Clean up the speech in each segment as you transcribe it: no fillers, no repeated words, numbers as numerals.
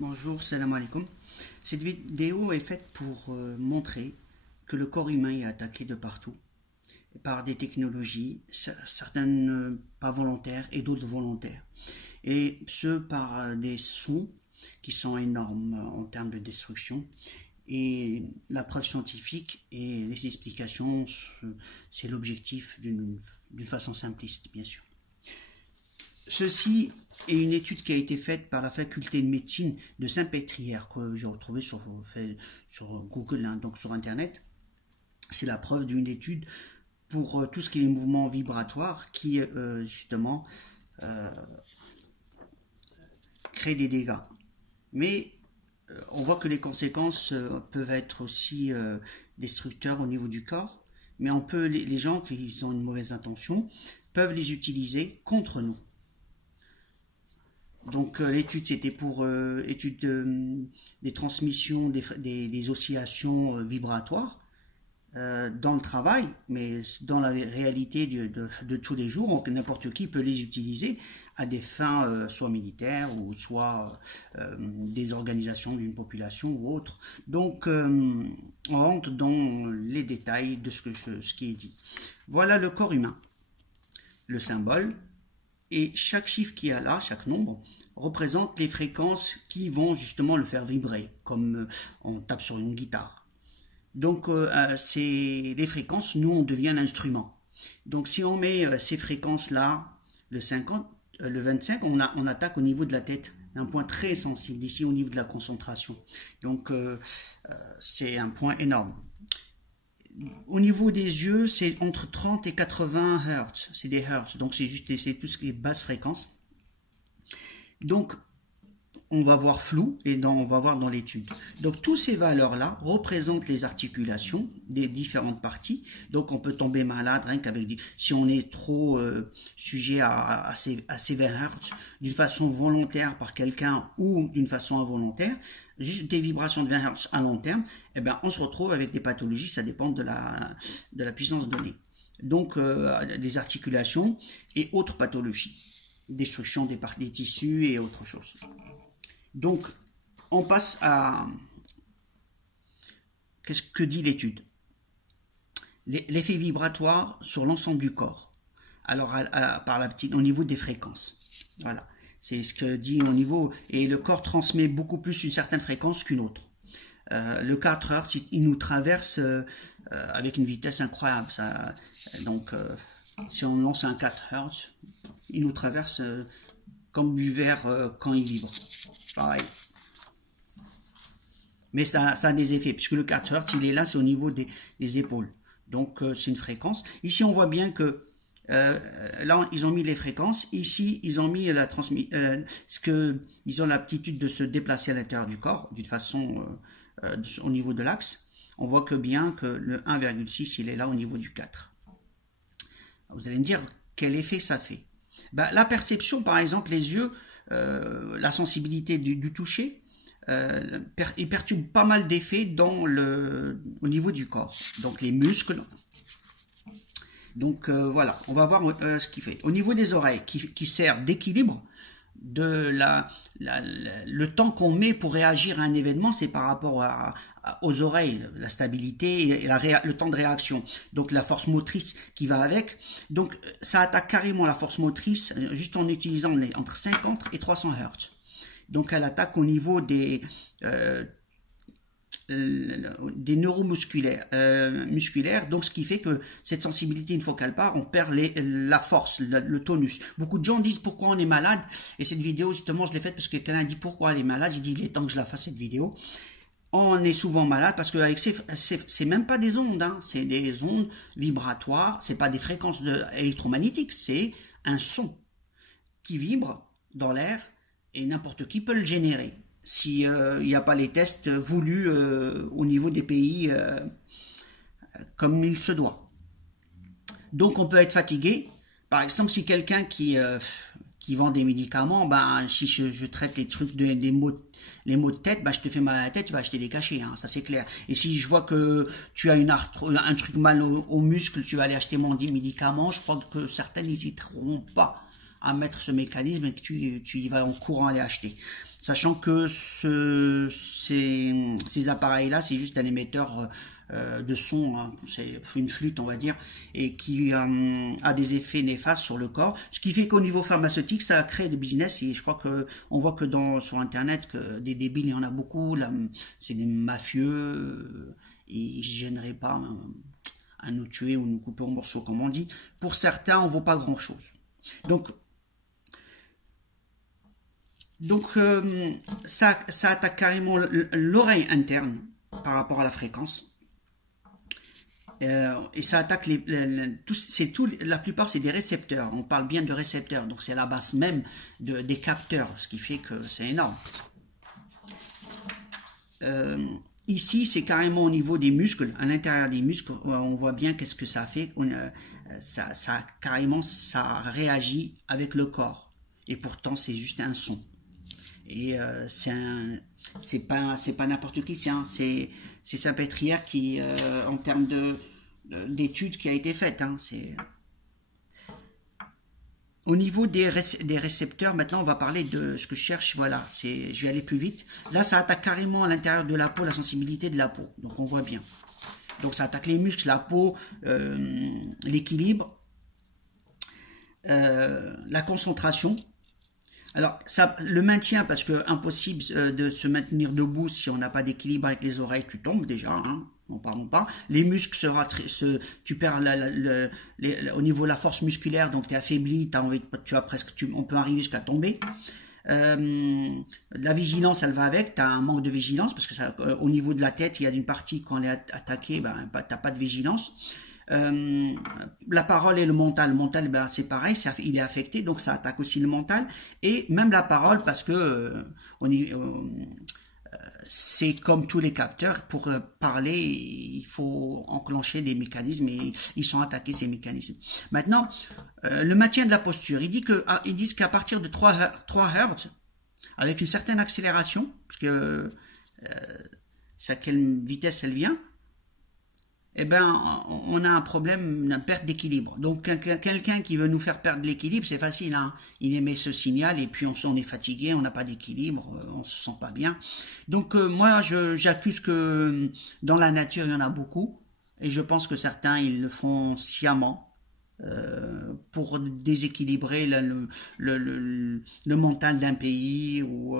Bonjour, salam alaikum. Cette vidéo est faite pour montrer que le corps humain est attaqué de partout par des technologies, certaines pas volontaires et d'autres volontaires. Et ce par des sons qui sont énormes en termes de destruction. Et la preuve scientifique et les explications, c'est l'objectif d'une façon simpliste, bien sûr. Ceci est une étude qui a été faite par la faculté de médecine de Saint-Pétrière, que j'ai retrouvée sur Google, donc sur Internet. C'est la preuve d'une étude pour tout ce qui est mouvements vibratoires qui, justement, crée des dégâts. Mais on voit que les conséquences peuvent être aussi destructeurs au niveau du corps, mais on peut, les gens qui ont une mauvaise intention peuvent les utiliser contre nous. Donc l'étude c'était pour étude des transmissions des oscillations vibratoires dans le travail, mais dans la réalité de tous les jours, n'importe qui peut les utiliser à des fins soit militaires ou soit des organisations d'une population ou autre. Donc on rentre dans les détails de ce qui est dit. Voilà le corps humain, le symbole. Et chaque chiffre qu'il y a là, chaque nombre, représente les fréquences qui vont justement le faire vibrer, comme on tape sur une guitare. Donc, c'est les fréquences, nous, on devient l'instrument. Donc, si on met ces fréquences-là, le 50, le 25, on attaque au niveau de la tête, un point très sensible, ici au niveau de la concentration. Donc, c'est un point énorme. Au niveau des yeux, c'est entre 30 et 80 Hz. C'est des Hz, donc c'est tout ce qui est basse fréquence. Donc, on va voir flou et on va voir dans l'étude. Donc, toutes ces valeurs-là représentent les articulations des différentes parties. Donc, on peut tomber malade rien qu'avec si on est trop sujet à ces 20 Hz d'une façon volontaire par quelqu'un ou d'une façon involontaire. Juste des vibrations de 20 Hz à long terme, eh bien, on se retrouve avec des pathologies, ça dépend de la puissance donnée. Donc, des articulations et autres pathologies, destruction des tissus et autre chose. Donc, on passe à... Qu'est-ce que dit l'étude? L'effet vibratoire sur l'ensemble du corps. Alors, au niveau des fréquences. Voilà. C'est ce que dit au niveau, et le corps transmet beaucoup plus une certaine fréquence qu'une autre. Le 4 Hz, il nous traverse avec une vitesse incroyable. Donc, si on lance un 4 Hz, il nous traverse comme du verre quand il vibre. Pareil. Mais ça a des effets, puisque le 4 Hz, il est là, c'est au niveau des épaules. Donc, c'est une fréquence. Ici, on voit bien que là, ils ont mis les fréquences. Ici, ils ont mis ils ont l'aptitude de se déplacer à l'intérieur du corps d'une façon au niveau de l'axe. On voit que bien que le 1,6, il est là au niveau du 4. Vous allez me dire quel effet ça fait. Ben, la perception, par exemple, les yeux, la sensibilité du toucher, il perturbe pas mal d'effets au niveau du corps. Donc les muscles. Donc voilà, on va voir ce qu'il fait. Au niveau des oreilles, qui sert d'équilibre, le temps qu'on met pour réagir à un événement, c'est par rapport aux oreilles, la stabilité et le temps de réaction. Donc la force motrice qui va avec. Donc ça attaque carrément la force motrice juste en utilisant entre 50 et 300 Hz. Donc elle attaque au niveau des neuromusculaires, donc ce qui fait que cette sensibilité, une fois qu'elle part, on perd la force, le tonus. Beaucoup de gens disent pourquoi on est malade, et cette vidéo justement je l'ai faite parce que quelqu'un dit pourquoi elle est malade. J'ai dit il est temps que je la fasse cette vidéo. On est souvent malade parce que avec c'est même pas des ondes, hein, c'est des ondes vibratoires, c'est pas des fréquences électromagnétiques, c'est un son qui vibre dans l'air et n'importe qui peut le générer. Si il n'y a pas les tests voulus au niveau des pays comme il se doit. Donc on peut être fatigué. Par exemple, si quelqu'un qui vend des médicaments, ben si je traite les trucs les maux de tête, ben je te fais mal à la tête, tu vas acheter des cachets, hein, ça c'est clair. Et si je vois que tu as un truc mal au muscle, tu vas aller acheter mon médicament, je crois que certains n'hésiteront pas à mettre ce mécanisme et que tu y vas en courant aller acheter. Sachant que ces appareils-là, c'est juste un émetteur de son, hein, c'est une flûte on va dire, et qui a des effets néfastes sur le corps, ce qui fait qu'au niveau pharmaceutique ça crée des business, et je crois que on voit que sur internet que des débiles il y en a beaucoup, là c'est des mafieux, et ils ne gêneraient pas à nous tuer ou nous couper en morceaux comme on dit. Pour certains on vaut pas grand chose, donc ça attaque carrément l'oreille interne par rapport à la fréquence. Et ça attaque la plupart c'est des récepteurs, on parle bien de récepteurs, donc c'est la base même des capteurs, ce qui fait que c'est énorme. Ici c'est carrément au niveau des muscles, à l'intérieur des muscles, on voit bien qu'est-ce que ça fait, carrément ça réagit avec le corps, et pourtant c'est juste un son. Et c'est pas n'importe qui, c'est Salpêtrière qui en termes d'études qui a été faite, hein, c'est au niveau des récepteurs. Maintenant on va parler de ce que je cherche, voilà, je vais aller plus vite. Là ça attaque carrément à l'intérieur de la peau, la sensibilité de la peau, donc on voit bien, donc ça attaque les muscles, la peau, l'équilibre, la concentration. Alors, le maintien, parce que impossible de se maintenir debout si on n'a pas d'équilibre avec les oreilles, tu tombes déjà, hein, n'en parlons pas. Les muscles, tu perds au niveau de la force musculaire, donc tu es affaibli, on peut arriver jusqu'à tomber. La vigilance, elle va avec, tu as un manque de vigilance, parce que au niveau de la tête, il y a une partie, quand elle est attaquée, tu n'as pas de vigilance. La parole et le mental, ben, c'est pareil, il est affecté, donc ça attaque aussi le mental, et même la parole, parce que c'est comme tous les capteurs, pour parler il faut enclencher des mécanismes, et ils sont attaqués ces mécanismes. Maintenant le maintien de la posture, ils disent qu'à partir de 3 Hz, avec une certaine accélération, parce que c'est à quelle vitesse elle vient, eh ben, on a un problème, une perte d'équilibre. Donc, quelqu'un qui veut nous faire perdre l'équilibre, c'est facile, hein. Il émet ce signal et puis on est fatigué, on n'a pas d'équilibre, on se sent pas bien. Donc, moi, j'accuse que dans la nature, il y en a beaucoup, et je pense que certains, ils le font sciemment pour déséquilibrer le mental d'un pays, ou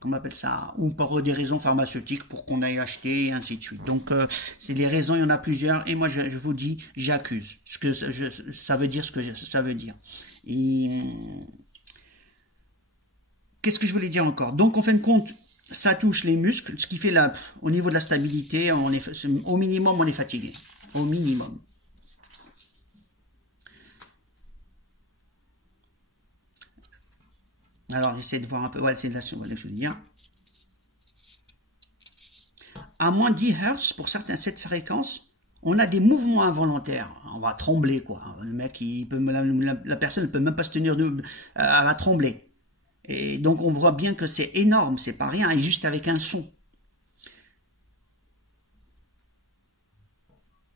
qu'on appelle ça, ou pour des raisons pharmaceutiques pour qu'on aille acheter, et ainsi de suite. Donc c'est les raisons, il y en a plusieurs, et moi je vous dis, j'accuse ce que ça veut dire, ce que ça veut dire. Et qu'est-ce que je voulais dire encore? Donc en fin de compte, ça touche les muscles, ce qui fait au niveau de la stabilité, au minimum on est fatigué, au minimum. Alors, j'essaie de voir un peu. Ouais, c'est de la je veux dire. À moins 10 Hz, pour cette fréquence, on a des mouvements involontaires. On va trembler, quoi. Le mec, la personne ne peut même pas se tenir debout. Elle va trembler. Et donc, on voit bien que c'est énorme, c'est pas rien, et juste avec un son.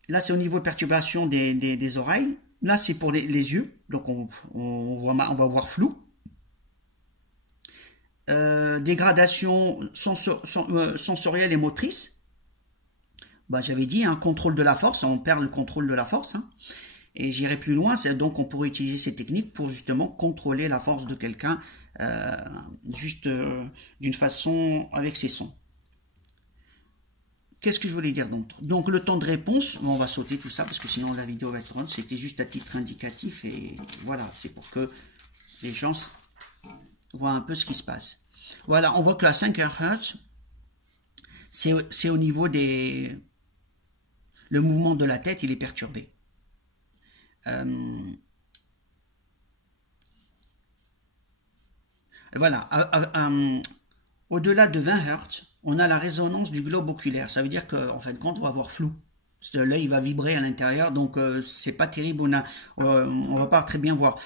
Là, c'est au niveau de perturbation des oreilles. Là, c'est pour les yeux. Donc, on va voir flou. Dégradation sensorielle et motrice. Bah, j'avais dit, un contrôle de la force, on perd le contrôle de la force, hein. Et j'irai plus loin, donc on pourrait utiliser ces techniques pour justement contrôler la force de quelqu'un, d'une façon avec ses sons. Qu'est-ce que je voulais dire d'autre? Donc le temps de réponse, on va sauter tout ça parce que sinon la vidéo va être grande, c'était juste à titre indicatif, et voilà, c'est pour que les gens voient un peu ce qui se passe. Voilà, on voit qu'à 5 Hz, c'est au niveau le mouvement de la tête, il est perturbé. Voilà, au-delà de 20 Hz, on a la résonance du globe oculaire. Ça veut dire qu'en fin de compte, on va voir flou. L'œil va vibrer à l'intérieur, donc c'est pas terrible. On va pas très bien voir.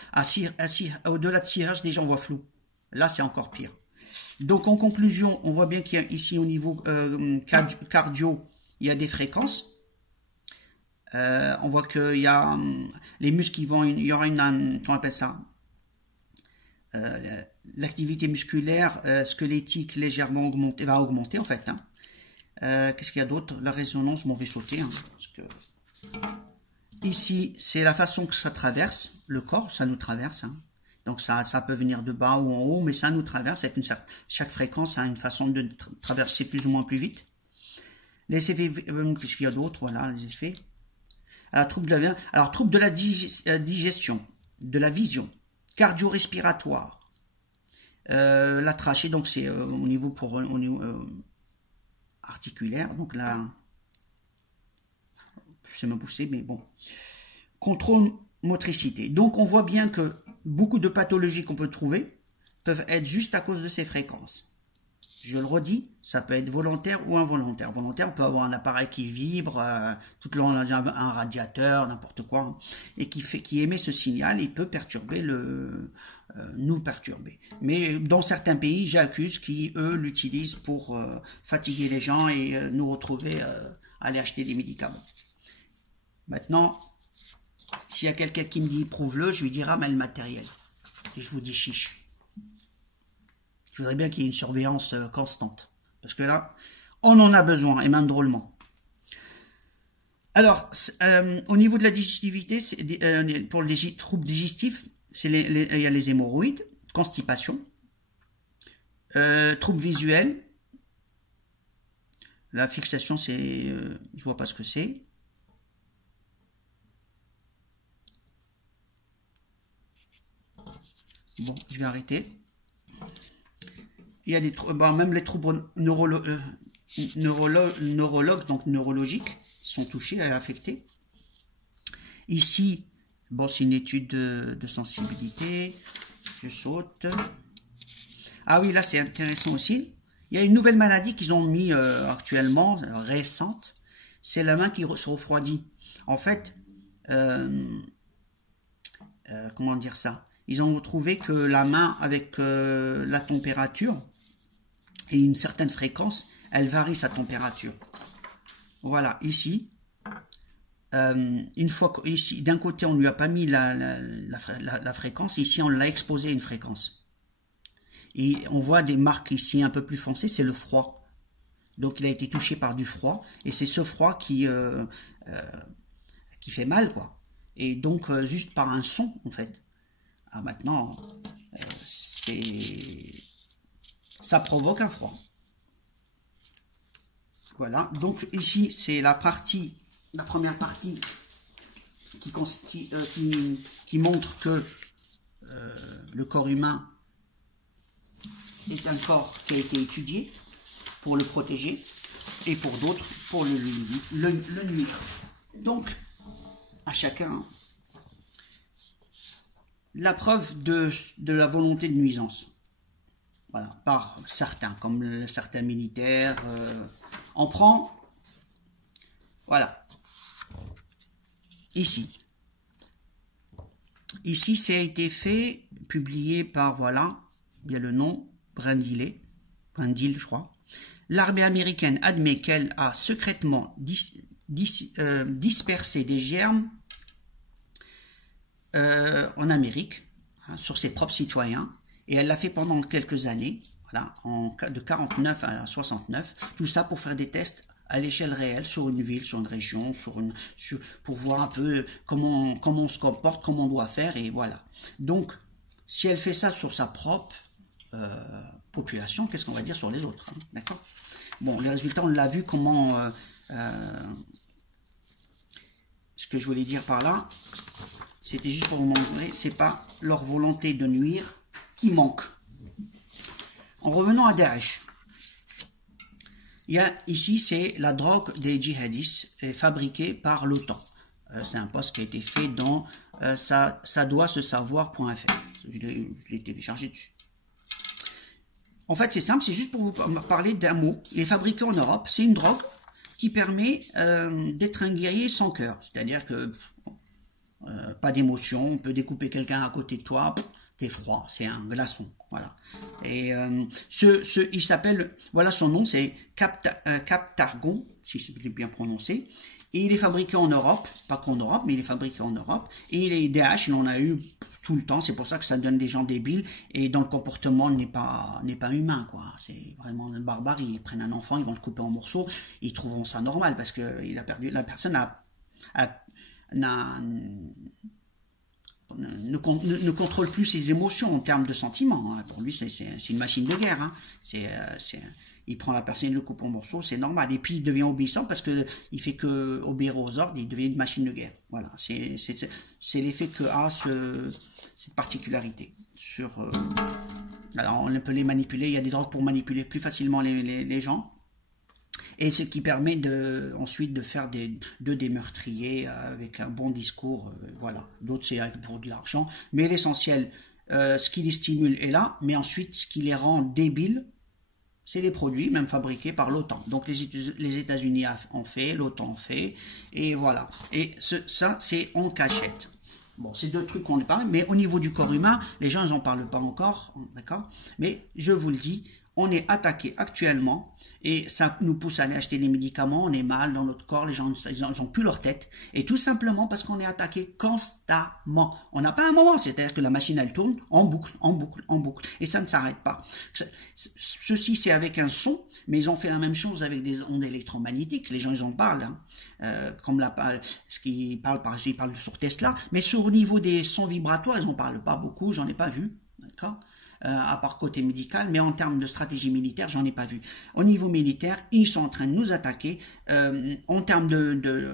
Au-delà de 6 Hz, déjà on voit flou. Là, c'est encore pire. Donc en conclusion, on voit bien qu'il y a ici au niveau cardio, il y a des fréquences. On voit qu'il y a les muscles qui vont, il y aura comment on appelle ça, l'activité musculaire squelettique légèrement augmentée, va augmenter en fait. Hein. Qu'est-ce qu'il y a d'autre? La résonance, bon, on va sauter. Hein, parce que... Ici, c'est la façon que ça traverse le corps, ça nous traverse. Hein. Donc ça peut venir de bas ou en haut, mais ça nous traverse. Avec chaque fréquence a une façon de traverser plus ou moins plus vite. Les effets, qu'est-ce qu'il y a d'autre? Voilà, les effets. Alors, trouble de la digestion, de la vision, cardio-respiratoire, la trachée, donc c'est au niveau articulaire, donc là, je sais même pousser, mais bon. Contrôle motricité. Donc on voit bien que beaucoup de pathologies qu'on peut trouver peuvent être juste à cause de ces fréquences. Je le redis, ça peut être volontaire ou involontaire. Volontaire, on peut avoir un appareil qui vibre, tout le long on a un radiateur, n'importe quoi, et qui émet ce signal et peut perturber nous perturber. Mais dans certains pays, j'accuse qui, eux, l'utilisent pour fatiguer les gens et nous retrouver aller acheter des médicaments. Maintenant, s'il y a quelqu'un qui me dit prouve-le, je lui dirai ramène le matériel. Et je vous dis chiche. Je voudrais bien qu'il y ait une surveillance constante. Parce que là, on en a besoin, et même drôlement. Alors, au niveau de la digestivité, pour les troubles digestifs, il y a les hémorroïdes, constipation, troubles visuels. La fixation, je vois pas ce que c'est. Bon, je vais arrêter. Il y a des même les troubles neurologues, donc neurologiques, sont touchés et affectés. Ici, bon, c'est une étude de sensibilité. Je saute. Ah oui, là, c'est intéressant aussi. Il y a une nouvelle maladie qu'ils ont mis actuellement, récente. C'est la main qui se refroidit. En fait, comment dire ça? Ils ont trouvé que la main, avec la température et une certaine fréquence, elle varie sa température. Voilà, ici, une fois que ici, d'un côté, on ne lui a pas mis la fréquence, ici, on l'a exposé à une fréquence. Et on voit des marques ici un peu plus foncées, c'est le froid. Donc, il a été touché par du froid, et c'est ce froid qui fait mal, quoi. Et donc, juste par un son, en fait. Ah, maintenant, ça provoque un froid. Voilà, donc ici, c'est la première partie qui montre que le corps humain est un corps qui a été étudié pour le protéger et pour d'autres, pour le nuire. Donc, à chacun... La preuve de la volonté de nuisance, voilà, par certains, comme certains militaires, on prend, voilà, ici, ça a été fait, publié par, voilà, il y a le nom, Brindle, je crois. L'armée américaine admet qu'elle a secrètement dispersé des germes en Amérique, hein, sur ses propres citoyens, et elle l'a fait pendant quelques années, voilà, de 49 à 69, tout ça pour faire des tests à l'échelle réelle, sur une ville, sur une région, pour voir un peu comment on se comporte, comment on doit faire, et voilà. Donc, si elle fait ça sur sa propre population, qu'est-ce qu'on va dire sur les autres, hein, d'accord? Bon, les résultats, on l'a vu comment... ce que je voulais dire par là, c'était juste pour vous montrer, c'est pas leur volonté de nuire qui manque. En revenant à Daesh, ici c'est la drogue des djihadistes fabriquée par l'OTAN. C'est un post qui a été fait dans ça doit se savoir.fr. Je l'ai téléchargé dessus. En fait, c'est simple, c'est juste pour vous parler d'un mot. Il est fabriqué en Europe, c'est une drogue qui permet d'être un guerrier sans cœur. C'est-à-dire que pas d'émotion, on peut découper quelqu'un à côté de toi, t'es froid, c'est un glaçon, voilà. Et il s'appelle, voilà son nom, c'est Captargon, si je l'ai bien prononcé, Et il est fabriqué en Europe, pas qu'en Europe, mais il est fabriqué en Europe. Et les DH, il en a eu tout le temps. C'est pour ça que ça donne des gens débiles et dont le comportement n'est pas humain, quoi. C'est vraiment une barbarie. Ils prennent un enfant, ils vont le couper en morceaux, ils trouveront ça normal parce que il a perdu. La personne ne contrôle plus ses émotions en termes de sentiments. Pour lui, c'est une machine de guerre. Il prend la personne, il le coupe en morceaux, c'est normal. Et puis il devient obéissant parce que il fait que obéir aux ordres, il devient une machine de guerre. Voilà, c'est l'effet que a cette particularité. Alors on peut les manipuler, il y a des drogues pour manipuler plus facilement les gens. Et ce qui permet ensuite de faire des meurtriers avec un bon discours. Voilà, d'autres c'est pour de l'argent. Mais l'essentiel, ce qui les stimule est là, mais ensuite ce qui les rend débiles, c'est des produits même fabriqués par l'OTAN. Donc les États-Unis en fait, l'OTAN en fait, et voilà. Et ça, c'est en cachette. Bon, c'est deux trucs qu'on parle, mais au niveau du corps humain, les gens n'en parlent pas encore, d'accord? Mais je vous le dis, on est attaqué actuellement et ça nous pousse à aller acheter des médicaments, on est mal dans notre corps, les gens ils n'ont plus leur tête et tout simplement parce qu'on est attaqué constamment. On n'a pas un moment, c'est-à-dire que la machine elle tourne en boucle, en boucle, en boucle et ça ne s'arrête pas. Ceci c'est avec un son, mais ils ont fait la même chose avec des ondes électromagnétiques, les gens ils en parlent, comme ce qu'ils parlent par exemple, ils parlent sur Tesla, mais au niveau des sons vibratoires ils n'en parlent pas beaucoup, j'en ai pas vu, d'accord? À part côté médical, mais en termes de stratégie militaire, j'en ai pas vu. Au niveau militaire, ils sont en train de nous attaquer. En termes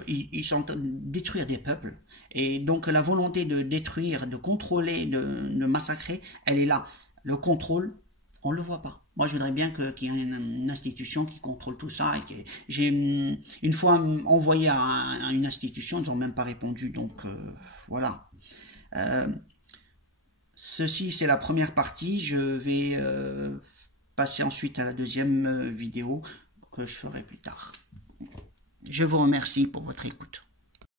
ils sont en train de détruire des peuples. Et donc la volonté de détruire, de contrôler, de massacrer, elle est là. Le contrôle, on le voit pas. Moi, je voudrais bien qu'il y ait une institution qui contrôle tout ça. Et j'ai une fois envoyé à une institution, ils n'ont même pas répondu. Donc voilà. Ceci, c'est la première partie. Je vais passer ensuite à la deuxième vidéo que je ferai plus tard. Je vous remercie pour votre écoute.